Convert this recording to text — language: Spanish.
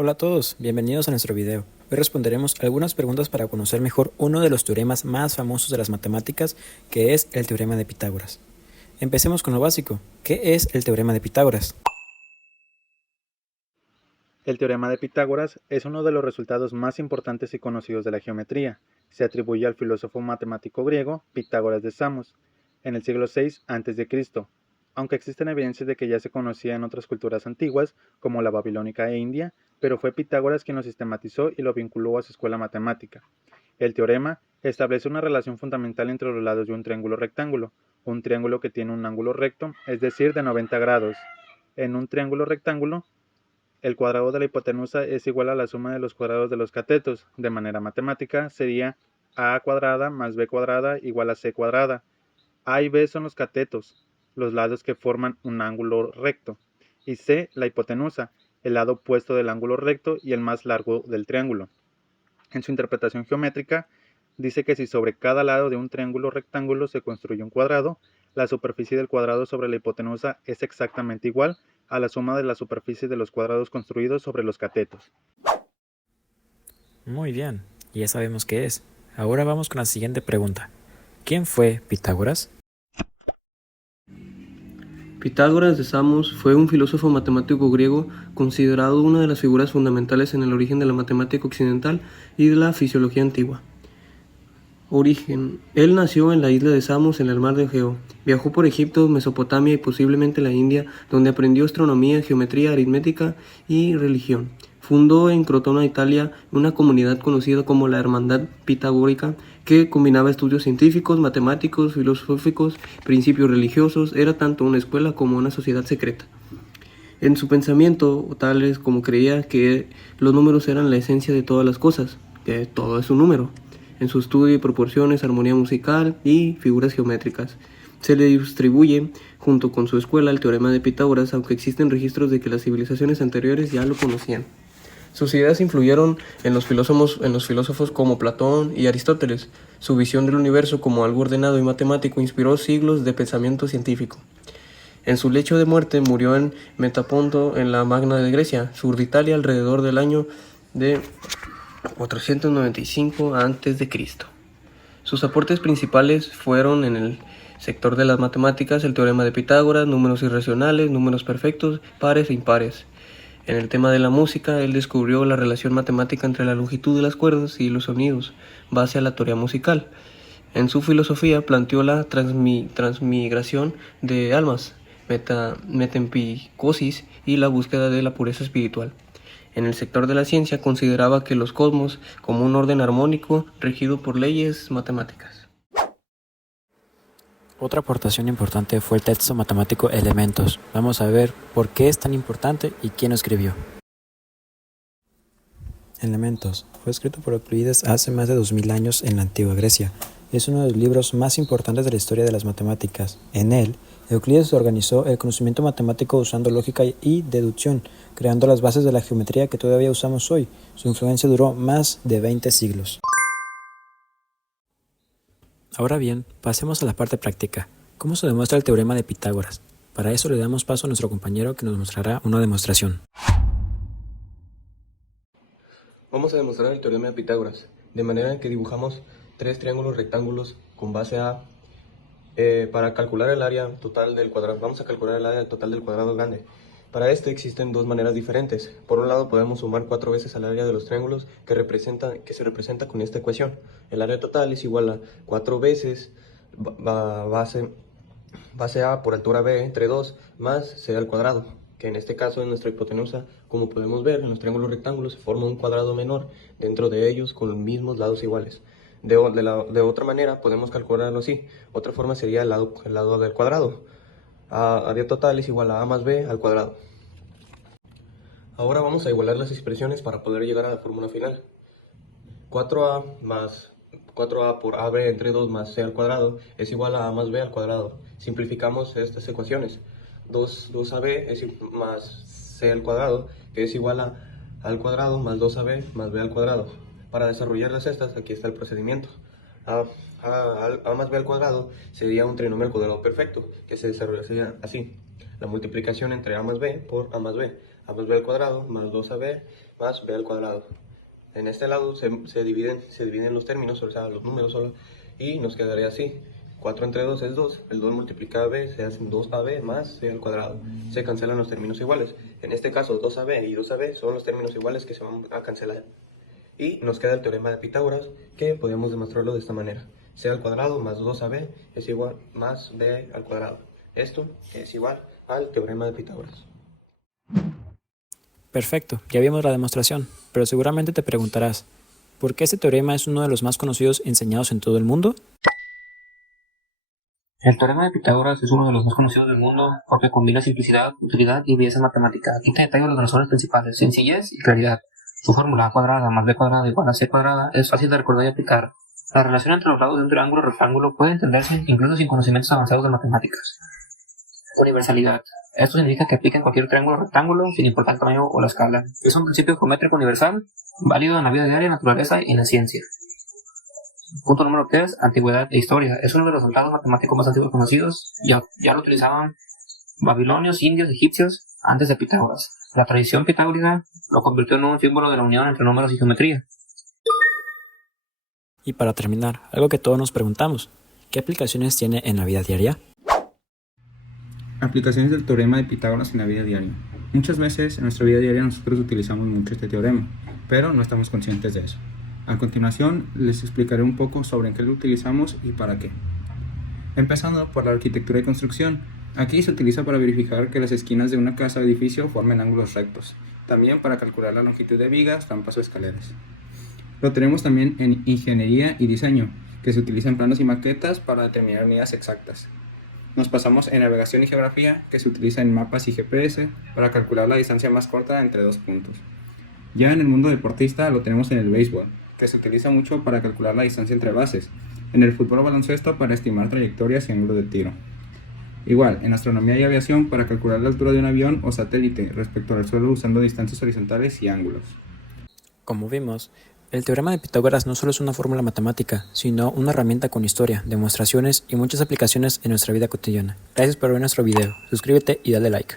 Hola a todos, bienvenidos a nuestro video. Hoy responderemos algunas preguntas para conocer mejor uno de los teoremas más famosos de las matemáticas, que es el teorema de Pitágoras. Empecemos con lo básico. ¿Qué es el teorema de Pitágoras? El teorema de Pitágoras es uno de los resultados más importantes y conocidos de la geometría. Se atribuye al filósofo matemático griego Pitágoras de Samos, en el siglo VI a.C., aunque existen evidencias de que ya se conocía en otras culturas antiguas, como la babilónica e india, pero fue Pitágoras quien lo sistematizó y lo vinculó a su escuela matemática. El teorema establece una relación fundamental entre los lados de un triángulo rectángulo, un triángulo que tiene un ángulo recto, es decir, de 90 grados. En un triángulo rectángulo, el cuadrado de la hipotenusa es igual a la suma de los cuadrados de los catetos. De manera matemática sería a cuadrada más b cuadrada igual a c cuadrada. A y b son los catetos, los lados que forman un ángulo recto, y c la hipotenusa, el lado opuesto del ángulo recto y el más largo del triángulo. En su interpretación geométrica, dice que si sobre cada lado de un triángulo rectángulo se construye un cuadrado, la superficie del cuadrado sobre la hipotenusa es exactamente igual a la suma de la superficie de los cuadrados construidos sobre los catetos. Muy bien, ya sabemos qué es. Ahora vamos con la siguiente pregunta. ¿Quién fue Pitágoras? Pitágoras de Samos fue un filósofo matemático griego considerado una de las figuras fundamentales en el origen de la matemática occidental y de la fisiología antigua. Origen. Él nació en la isla de Samos en el mar de Egeo. Viajó por Egipto, Mesopotamia y posiblemente la India, donde aprendió astronomía, geometría, aritmética y religión. Fundó en Crotona, Italia, una comunidad conocida como la Hermandad Pitagórica, que combinaba estudios científicos, matemáticos, filosóficos, principios religiosos. Era tanto una escuela como una sociedad secreta. En su pensamiento, tales como creía que los números eran la esencia de todas las cosas, que todo es un número. En su estudio y proporciones, armonía musical y figuras geométricas. Se le distribuye, junto con su escuela, el teorema de Pitágoras, aunque existen registros de que las civilizaciones anteriores ya lo conocían. Sus ideas influyeron en los filósofos como Platón y Aristóteles. Su visión del universo como algo ordenado y matemático inspiró siglos de pensamiento científico. En su lecho de muerte murió en Metaponto, en la Magna de Grecia, sur de Italia, alrededor del año de 495 a.C. Sus aportes principales fueron en el sector de las matemáticas, el teorema de Pitágoras, números irracionales, números perfectos, pares e impares. En el tema de la música, él descubrió la relación matemática entre la longitud de las cuerdas y los sonidos, base a la teoría musical. En su filosofía planteó la transmigración de almas, metempsicosis y la búsqueda de la pureza espiritual. En el sector de la ciencia consideraba que los cosmos como un orden armónico regido por leyes matemáticas. Otra aportación importante fue el texto matemático Elementos. Vamos a ver por qué es tan importante y quién lo escribió. Elementos. Fue escrito por Euclides hace más de 2000 años en la antigua Grecia. Es uno de los libros más importantes de la historia de las matemáticas. En él, Euclides organizó el conocimiento matemático usando lógica y deducción, creando las bases de la geometría que todavía usamos hoy. Su influencia duró más de 20 siglos. Ahora bien, pasemos a la parte práctica. ¿Cómo se demuestra el teorema de Pitágoras? Para eso le damos paso a nuestro compañero que nos mostrará una demostración. Vamos a demostrar el teorema de Pitágoras, de manera que dibujamos tres triángulos rectángulos con base A. Para calcular el área total del cuadrado, vamos a calcular el área total del cuadrado grande. Para este existen dos maneras diferentes. Por un lado podemos sumar 4 veces al área de los triángulos que se representa con esta ecuación. El área total es igual a 4 veces base A por altura B entre 2 más C al cuadrado, que en este caso es nuestra hipotenusa. Como podemos ver, en los triángulos rectángulos se forma un cuadrado menor dentro de ellos con los mismos lados iguales. De otra manera podemos calcularlo así. Otra forma sería el lado del cuadrado. Área total es igual a A más B al cuadrado. Ahora vamos a igualar las expresiones para poder llegar a la fórmula final. 4A más 4A por AB entre 2 más C al cuadrado es igual a A más B al cuadrado. Simplificamos estas ecuaciones. 2AB más C al cuadrado, que es igual a al cuadrado más 2AB más B al cuadrado. Para desarrollarlas estas, aquí está el procedimiento. A más B al cuadrado sería un trinomio al cuadrado perfecto, que se desarrollaría así. La multiplicación entre A más B por A más B. a más b al cuadrado más 2ab más b al cuadrado. En este lado se dividen los términos, o sea, los números solo, y nos quedaría así. 4 entre 2 es 2, el 2 multiplicado a b se hacen 2ab más c al cuadrado. Se cancelan los términos iguales. En este caso 2ab y 2ab son los términos iguales que se van a cancelar. Y nos queda el teorema de Pitágoras, que podemos demostrarlo de esta manera. C al cuadrado más 2ab es igual más b al cuadrado. Esto es igual al teorema de Pitágoras. Perfecto, ya vimos la demostración, pero seguramente te preguntarás, ¿por qué este teorema es uno de los más conocidos enseñados en todo el mundo? El teorema de Pitágoras es uno de los más conocidos del mundo porque combina simplicidad, utilidad y belleza matemática. Aquí te detallo las razones principales: sencillez y claridad. Su fórmula a cuadrada más b cuadrada igual a c cuadrada es fácil de recordar y aplicar. La relación entre los lados de un triángulo rectángulo puede entenderse incluso sin conocimientos avanzados de matemáticas. Universalidad. Esto significa que aplica en cualquier triángulo o rectángulo sin importar el tamaño o la escala. Es un principio geométrico universal, válido en la vida diaria, naturaleza y en la ciencia. Punto número 3, antigüedad e historia. Es uno de los resultados matemáticos más antiguos conocidos. Ya lo utilizaban babilonios, indios, egipcios antes de Pitágoras. La tradición pitagórica lo convirtió en un símbolo de la unión entre números y geometría. Y para terminar, algo que todos nos preguntamos, ¿qué aplicaciones tiene en la vida diaria? Aplicaciones del teorema de Pitágoras en la vida diaria. Muchas veces en nuestra vida diaria nosotros utilizamos mucho este teorema, pero no estamos conscientes de eso. A continuación les explicaré un poco sobre en qué lo utilizamos y para qué. Empezando por la arquitectura y construcción. Aquí se utiliza para verificar que las esquinas de una casa o edificio formen ángulos rectos. También para calcular la longitud de vigas, rampas o escaleras. Lo tenemos también en ingeniería y diseño, que se utiliza en planos y maquetas para determinar medidas exactas. Nos pasamos en navegación y geografía, que se utiliza en mapas y GPS para calcular la distancia más corta entre dos puntos. Ya en el mundo deportista lo tenemos en el béisbol, que se utiliza mucho para calcular la distancia entre bases, en el fútbol o baloncesto para estimar trayectorias y ángulos de tiro. Igual, en astronomía y aviación para calcular la altura de un avión o satélite respecto al suelo usando distancias horizontales y ángulos. Como vimos, el teorema de Pitágoras no solo es una fórmula matemática, sino una herramienta con historia, demostraciones y muchas aplicaciones en nuestra vida cotidiana. Gracias por ver nuestro video, suscríbete y dale like.